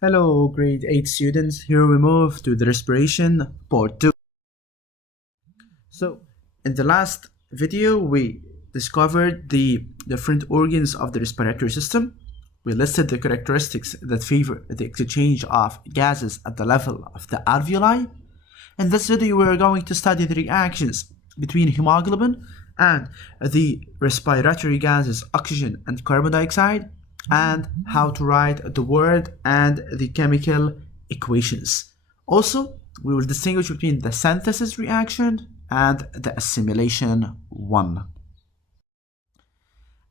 Hello, grade 8 students. Here we move to the respiration part 2. So, in the last video, we discovered the different organs of the respiratory system. We listed the characteristics that favor the exchange of gases at the level of the alveoli. In this video, we are going to study the reactions between hemoglobin and the respiratory gases oxygen and carbon dioxide, and how to write the word and the chemical equations. Also, we will distinguish between the synthesis reaction and the assimilation one.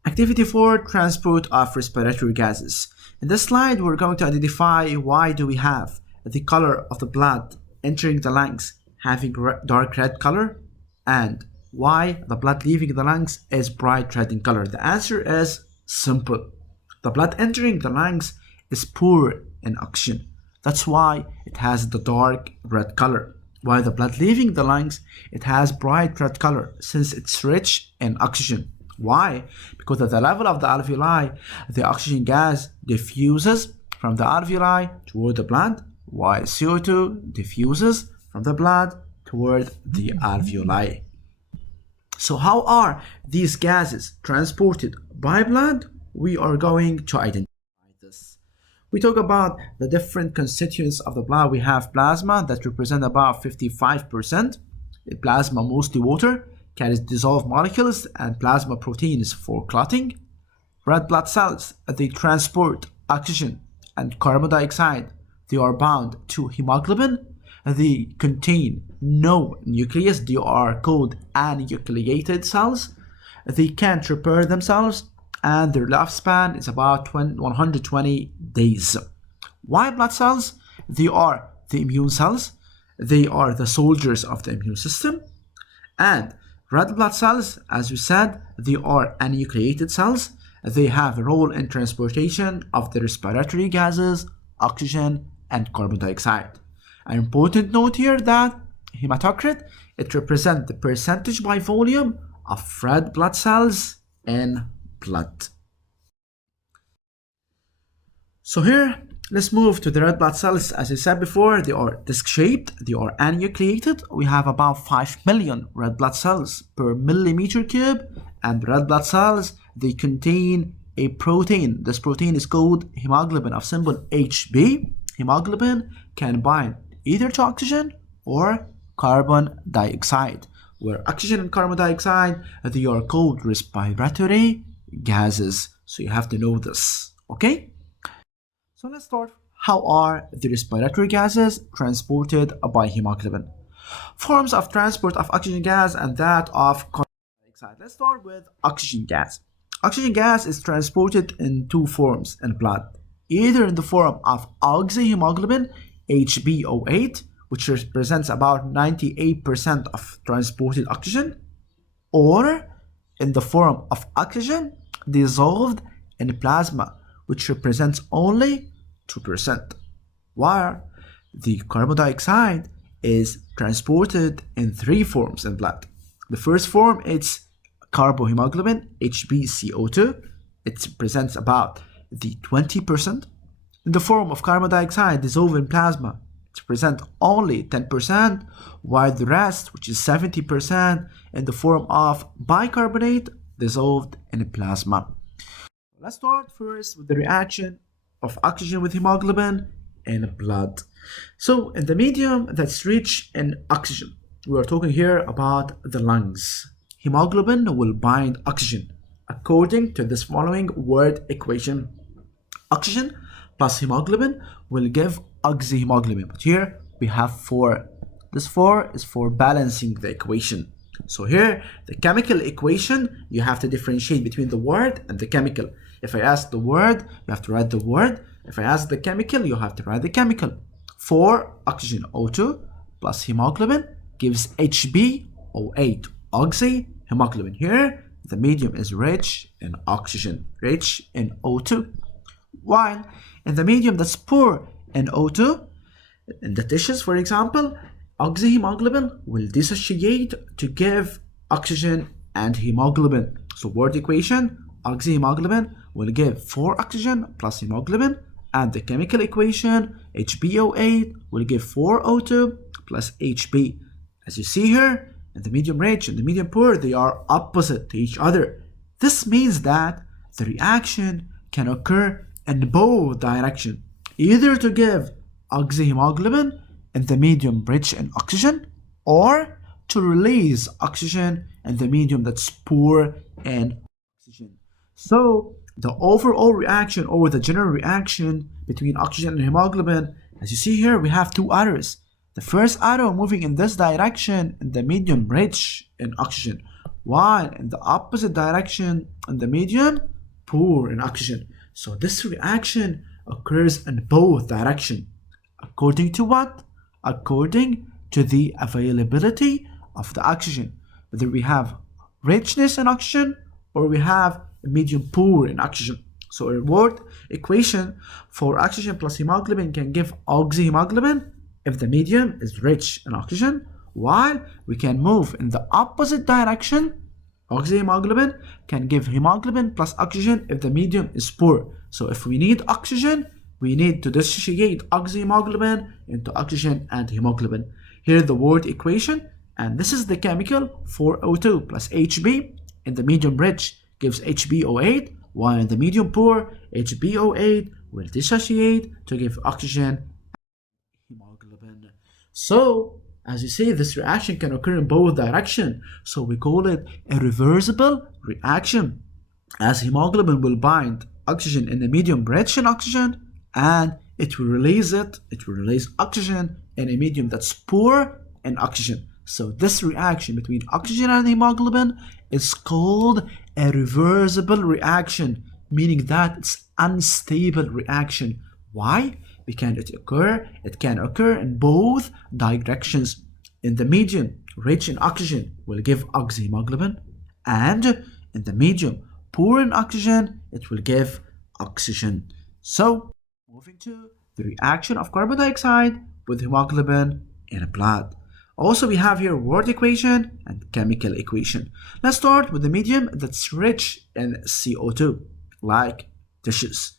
Activity 4, transport of respiratory gases. In this slide, we're going to identify why do we have the color of the blood entering the lungs having dark red color, and why the blood leaving the lungs is bright red in color. The answer is simple. The blood entering the lungs is poor in oxygen. That's why it has the dark red color. While the blood leaving the lungs, it has bright red color since it's rich in oxygen. Why? Because at the level of the alveoli, the oxygen gas diffuses from the alveoli toward the blood, while CO2 diffuses from the blood toward the alveoli. So how are these gases transported by blood? We are going to identify this. We talk about the different constituents of the blood. We have plasma that represent about 55%. Plasma, mostly water, carries dissolved molecules and plasma proteins for clotting. Red blood cells, they transport oxygen and carbon dioxide. They are bound to hemoglobin. They contain no nucleus. They are called anucleated cells. They can't repair themselves, and their lifespan is about 120 days. White blood cells, they are the immune cells. They are the soldiers of the immune system. And red blood cells, as we said, they are anucleated cells. They have a role in transportation of the respiratory gases, oxygen, and carbon dioxide. An important note here that hematocrit, it represents the percentage by volume of red blood cells in blood. So here, let's move to the red blood cells. As I said before, they are disc-shaped, they are anucleated. We have about 5 million red blood cells per millimeter cube, and red blood cells, they contain a protein. This protein is called hemoglobin of symbol Hb. Hemoglobin can bind either to oxygen or carbon dioxide, where oxygen and carbon dioxide, they are called respiratory gases. So you have to know this, okay? So let's start. How are the respiratory gases transported by hemoglobin? Forms of transport of oxygen gas and that of carbon dioxide. Let's start with oxygen gas. Oxygen gas is transported in two forms in blood, either in the form of oxyhemoglobin, HbO8, which represents about 98% of transported oxygen, or in the form of oxygen dissolved in plasma, which represents only 2%. While the carbon dioxide is transported in three forms in blood. The first form is carbohemoglobin, HbCO2. It represents about the 20%. In the form of carbon dioxide dissolved in plasma, it represents only 10%, while the rest, which is 70%, in the form of bicarbonate dissolved in plasma. Let's start first with the reaction of oxygen with hemoglobin in blood. So in the medium that's rich in oxygen, we are talking here about the lungs. Hemoglobin will bind oxygen according to this following word equation. Oxygen plus hemoglobin will give oxyhemoglobin. But here we have 4. This 4 is for balancing the equation. So here, the chemical equation, you have to differentiate between the word and the chemical. If I ask the word, you have to write the word. If I ask the chemical, you have to write the chemical. 4 oxygen O2 plus hemoglobin gives HbO8, oxyhemoglobin. Here, the medium is rich in oxygen, rich in O2. While in the medium that's poor in O2, in the tissues, for example, oxyhemoglobin will dissociate to give oxygen and hemoglobin. So word equation, oxyhemoglobin will give 4 oxygen plus hemoglobin And the chemical equation, HbO8 will give 4O2 plus Hb. As you see here, in the medium rich and the medium poor, they are opposite to each other. This means that the reaction can occur in both directions, either to give oxyhemoglobin in the medium rich in oxygen, or to release oxygen in the medium that's poor in oxygen. So the overall reaction, or the general reaction between oxygen and hemoglobin, as you see here, we have two arrows. The first arrow moving in this direction in the medium rich in oxygen, while in the opposite direction in the medium poor in oxygen. So this reaction occurs in both directions. According to what? According to the availability of the oxygen. Whether we have richness in oxygen or we have medium poor in oxygen. So a word equation for oxygen plus hemoglobin can give oxyhemoglobin if the medium is rich in oxygen, while we can move in the opposite direction. Oxyhemoglobin can give hemoglobin plus oxygen if the medium is poor. So if we need oxygen, we need to dissociate oxyhemoglobin into oxygen and hemoglobin. Here the word equation, and this is the chemical 4O2 plus Hb. In the medium rich gives HbO8, while in the medium poor, HbO8 will dissociate to give oxygen and hemoglobin. So, as you see, this reaction can occur in both directions. So we call it a reversible reaction, as hemoglobin will bind oxygen in the medium rich in oxygen, and it will release oxygen in a medium that's poor in oxygen. So this reaction between oxygen and hemoglobin is called a reversible reaction, meaning that it's unstable reaction. Why? Because it can occur in both directions. In the medium rich in oxygen will give oxyhemoglobin, and in the medium poor in oxygen it will give oxygen. So moving to the reaction of carbon dioxide with hemoglobin in blood. Also, we have here word equation and chemical equation. Let's start with the medium that's rich in CO2, like tissues.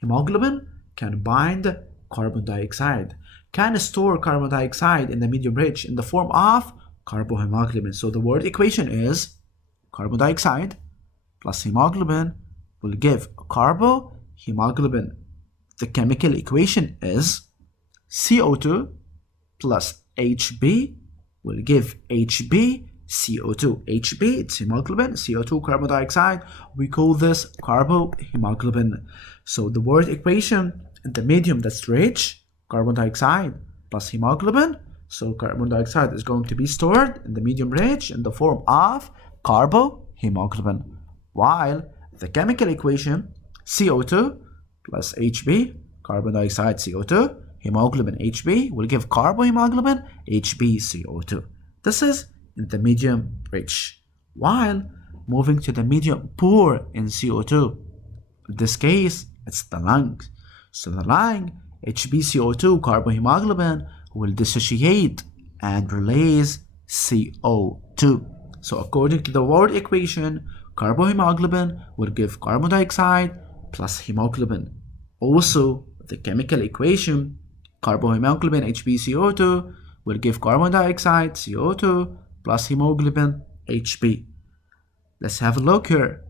Hemoglobin can bind carbon dioxide, can store carbon dioxide in the medium rich in the form of carbohemoglobin. So the word equation is carbon dioxide plus hemoglobin will give carbohemoglobin. The chemical equation is CO2 plus Hb will give HbCO2. Hb, it's hemoglobin, CO2, carbon dioxide. We call this carbohemoglobin. So the word equation in the medium that's rich, carbon dioxide plus hemoglobin. So carbon dioxide is going to be stored in the medium rich in the form of carbohemoglobin. While the chemical equation, CO2 plus Hb, carbon dioxide, CO2, hemoglobin Hb will give carbohemoglobin HbCO2. This is in the medium rich. While moving to the medium poor in CO2, in this case it's the lungs. So the lung, HbCO2 carbohemoglobin will dissociate and release CO2. So according to the word equation, carbohemoglobin will give carbon dioxide plus hemoglobin. Also, the chemical equation, carbohemoglobin HbCO2 will give carbon dioxide CO2 plus hemoglobin Hb. Let's have a look here.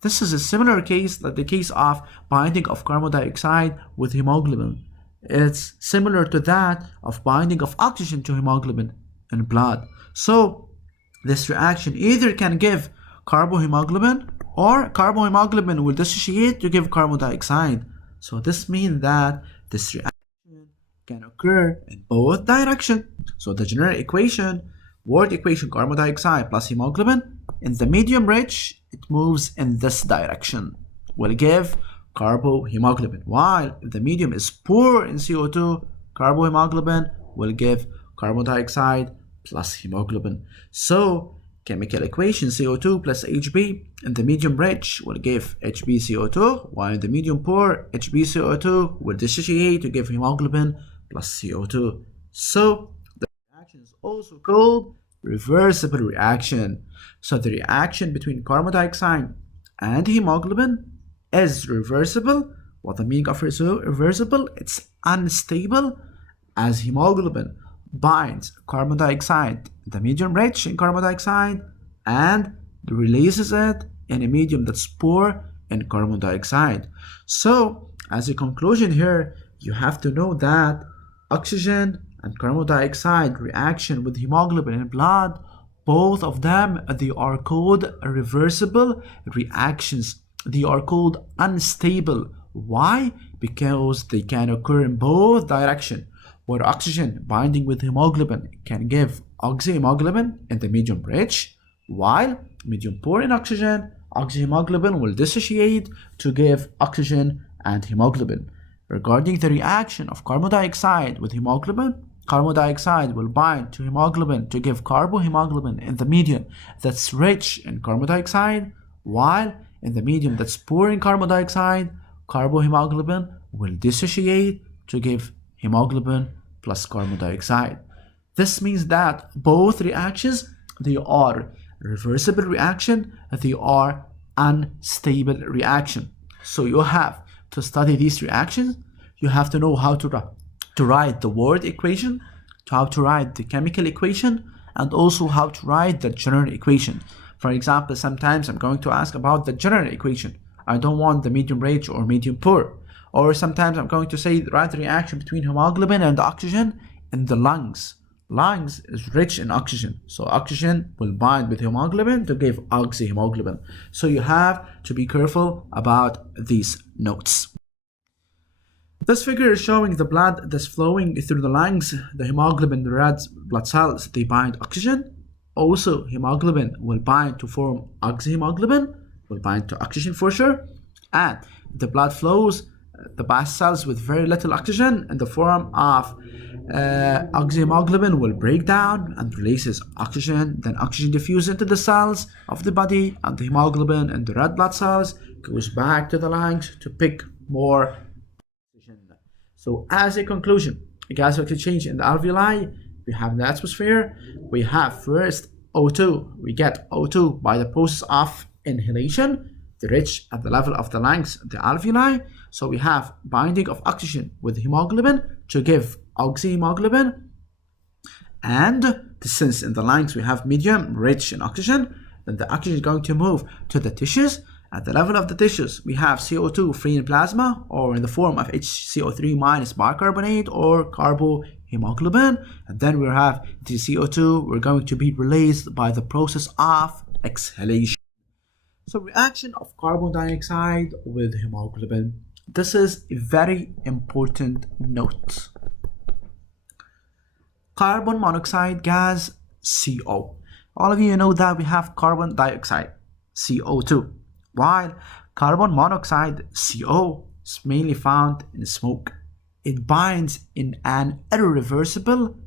This is a similar case like the case of binding of carbon dioxide with hemoglobin. It's similar to that of binding of oxygen to hemoglobin in blood. So this reaction either can give carbohemoglobin or carbohemoglobin will dissociate to give carbon dioxide. So this means that this reaction can occur in both directions. So the general equation, word equation, carbon dioxide plus hemoglobin, in the medium rich, it moves in this direction, will give carbohemoglobin. While if the medium is poor in CO2, carbohemoglobin will give carbon dioxide plus hemoglobin. So chemical equation CO2 plus Hb in the medium rich will give HbCO2, while in the medium poor, HbCO2 will dissociate to give hemoglobin plus CO2. So the reaction is also called reversible reaction. So the reaction between carbon dioxide and hemoglobin is reversible What the meaning of irreversible? It's unstable, as hemoglobin binds carbon dioxide, the medium rich in carbon dioxide, and releases it in a medium that's poor in carbon dioxide. So, as a conclusion here, you have to know that oxygen and carbon dioxide reaction with hemoglobin in blood, both of them, they are called reversible reactions. They are called unstable. Why? Because they can occur in both directions, where oxygen binding with hemoglobin can give oxyhemoglobin in the medium rich, while medium poor in oxygen, oxyhemoglobin will dissociate to give oxygen and hemoglobin. Regarding the reaction of carbon dioxide with hemoglobin, carbon dioxide will bind to hemoglobin to give carbohemoglobin in the medium that's rich in carbon dioxide, while in the medium that's poor in carbon dioxide, carbohemoglobin will dissociate to give hemoglobin plus carbon dioxide. This means that both reactions, they are reversible reaction, they are unstable reaction. So you have to study these reactions. You have to know how to write the word equation, how to write the chemical equation, and also how to write the general equation. For example, sometimes I'm going to ask about the general equation. I don't want the medium rich or medium poor. Or sometimes I'm going to say write the reaction between hemoglobin and oxygen in the lungs. Lungs is rich in oxygen, so oxygen will bind with hemoglobin to give oxyhemoglobin. So you have to be careful about these notes. This figure is showing the blood that's flowing through the lungs. The hemoglobin, the red blood cells, they bind oxygen. Also, hemoglobin will bind to form oxyhemoglobin, will bind to oxygen for sure. And the blood flows, the bast cells with very little oxygen in the form of oxyhemoglobin will break down and releases oxygen. Then oxygen diffuses into the cells of the body, and the hemoglobin and the red blood cells goes back to the lungs to pick more oxygen. So as a conclusion, a gas exchange in the alveoli, we have in the atmosphere, we have first O2. We get O2 by the process of inhalation, the rich at the level of the lungs, the alveoli. So we have binding of oxygen with hemoglobin to give oxyhemoglobin, and since in the lungs we have medium rich in oxygen, then the oxygen is going to move to the tissues. At the level of the tissues, we have CO2 free in plasma, or in the form of HCO3 minus bicarbonate or carbohemoglobin, and then we have the CO2 we're going to be released by the process of exhalation. So reaction of carbon dioxide with hemoglobin. This is a very important note. Carbon monoxide gas, CO. All of you know that we have carbon dioxide, CO2, while carbon monoxide, CO, is mainly found in smoke. It binds in an irreversible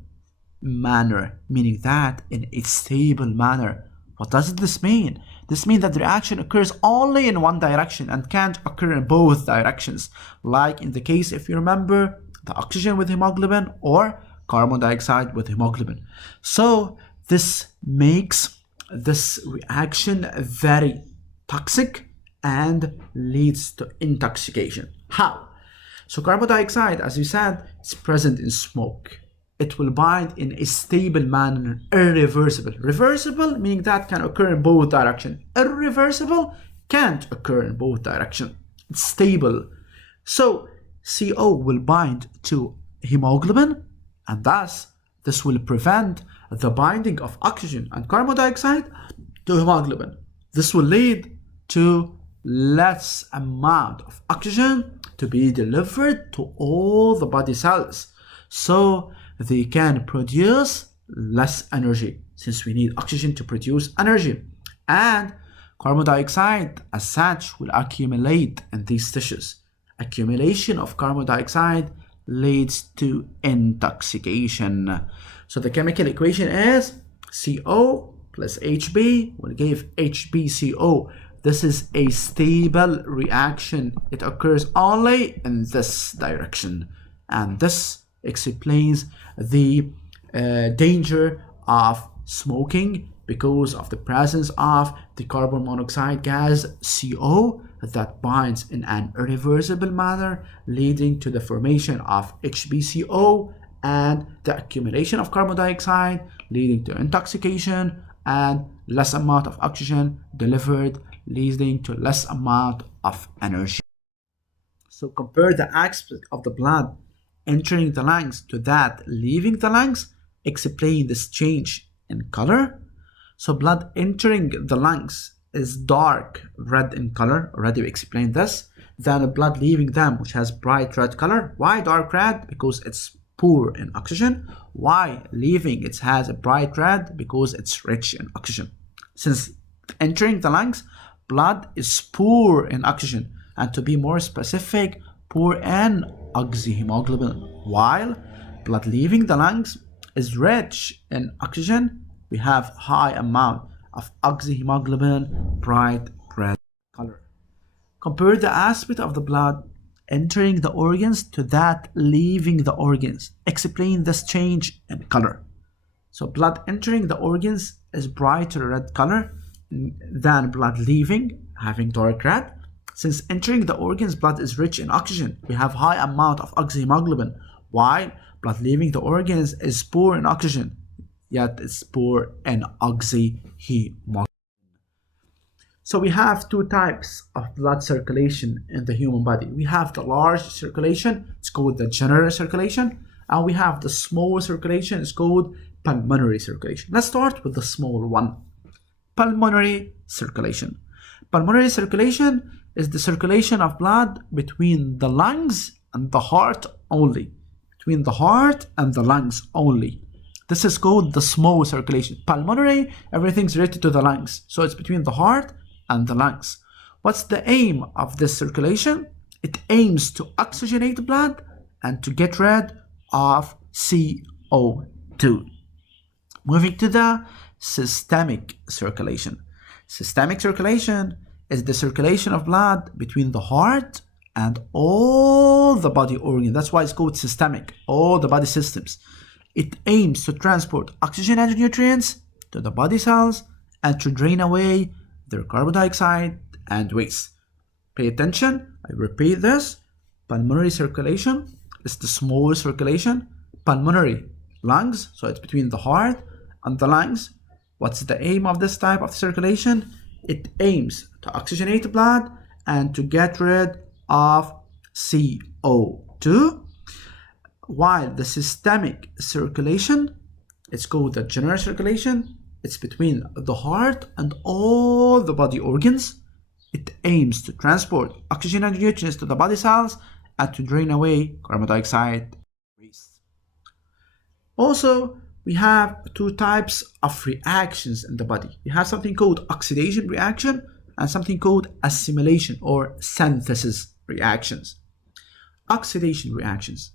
manner, meaning that in a stable manner. What does this mean? This means that the reaction occurs only in one direction and can't occur in both directions, like in the case, if you remember, the oxygen with hemoglobin or carbon dioxide with hemoglobin. So this makes this reaction very toxic and leads to intoxication. How? So carbon dioxide, as we said, is present in smoke. It will bind in a stable manner, irreversible. Reversible, meaning that can occur in both directions. Irreversible can't occur in both directions. It's stable. So CO will bind to hemoglobin, and thus this will prevent the binding of oxygen and carbon dioxide to hemoglobin. This will lead to less amount of oxygen to be delivered to all the body cells, so they can produce less energy, since we need oxygen to produce energy, and carbon dioxide as such will accumulate in these tissues. Accumulation of carbon dioxide leads to intoxication. So the chemical equation is CO plus Hb will give HbCO. This is a stable reaction. It occurs only in this direction, and this explains the danger of smoking because of the presence of the carbon monoxide gas CO that binds in an irreversible manner, leading to the formation of HbCO and the accumulation of carbon dioxide, leading to intoxication and less amount of oxygen delivered, leading to less amount of energy. So compare the aspect of the blood entering the lungs to that leaving the lungs. Explain this change in color. So blood entering the lungs is dark red in color. Already we explained this. Then blood leaving them, which has bright red color. Why dark red? Because it's poor in oxygen. Why leaving it has a bright red? Because it's rich in oxygen. Since entering the lungs, blood is poor in oxygen, and to be more specific, poor in oxyhemoglobin. While blood leaving the lungs is rich in oxygen, we have high amount of oxyhemoglobin, bright red color. Compare the aspect of the blood entering the organs to that leaving the organs. Explain this change in color. So blood entering the organs is brighter red color than blood leaving, having dark red. Since entering the organs, blood is rich in oxygen. We have high amount of oxyhemoglobin, while blood leaving the organs is poor in oxygen, yet it's poor in oxyhemoglobin. So we have two types of blood circulation in the human body. We have the large circulation, it's called the general circulation, and we have the small circulation, it's called pulmonary circulation. Let's start with the small one. Pulmonary circulation. Pulmonary circulation is the circulation of blood between the lungs and the heart only. Between the heart and the lungs only. This is called the small circulation. Pulmonary, everything's related to the lungs. So it's between the heart and the lungs. What's the aim of this circulation? It aims to oxygenate blood and to get rid of CO2. Moving to the systemic circulation. Systemic circulation is the circulation of blood between the heart and all the body organs. That's why it's called systemic, all the body systems. It aims to transport oxygen and nutrients to the body cells and to drain away their carbon dioxide and waste. Pay attention, I repeat this. Pulmonary circulation is the small circulation. Pulmonary, lungs, so it's between the heart and the lungs. What's the aim of this type of circulation? It aims to oxygenate blood and to get rid of CO2. While the systemic circulation, it's called the general circulation, it's between the heart and all the body organs. It aims to transport oxygen and nutrients to the body cells and to drain away carbon dioxide waste. Also, we have two types of reactions in the body. We have something called oxidation reaction and something called assimilation or synthesis reactions. Oxidation reactions.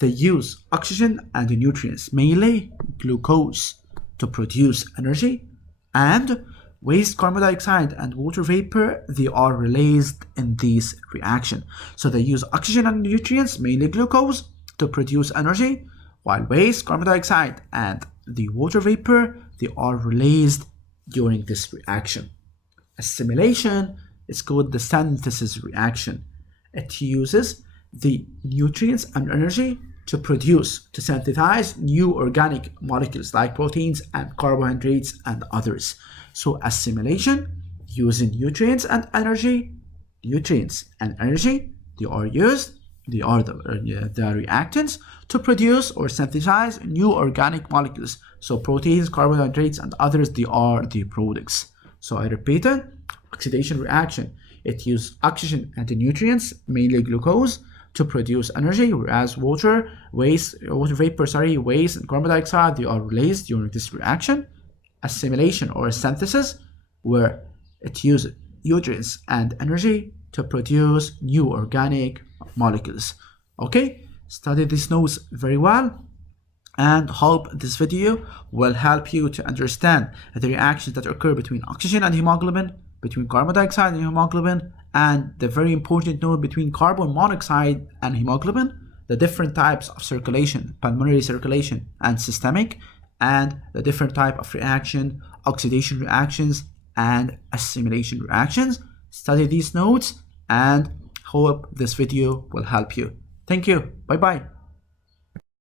They use oxygen and the nutrients, mainly glucose, to produce energy, and waste carbon dioxide and water vapor, they are released in this reaction. So they use oxygen and nutrients, mainly glucose, to produce energy, while waste carbon dioxide and the water vapor, they are released during this reaction. Assimilation is called the synthesis reaction. It uses the nutrients and energy to synthesize new organic molecules like proteins and carbohydrates and others. So assimilation, using nutrients and energy, they are used, they are the reactants to produce or synthesize new organic molecules. So proteins, carbohydrates, and others, they are the products. So I repeat it, oxidation reaction. It uses oxygen and the nutrients, mainly glucose, to produce energy, whereas water vapor, waste, and carbon dioxide, they are released during this reaction. Assimilation or synthesis, where it uses nutrients and energy to produce new organic molecules. Okay, study these notes very well, and hope this video will help you to understand the reactions that occur between oxygen and hemoglobin, between carbon dioxide and hemoglobin, and the very important note between carbon monoxide and hemoglobin, the different types of circulation, pulmonary circulation and systemic, and the different type of reaction, oxidation reactions and assimilation reactions. Study these notes and hope this video will help you. Thank you. Bye bye.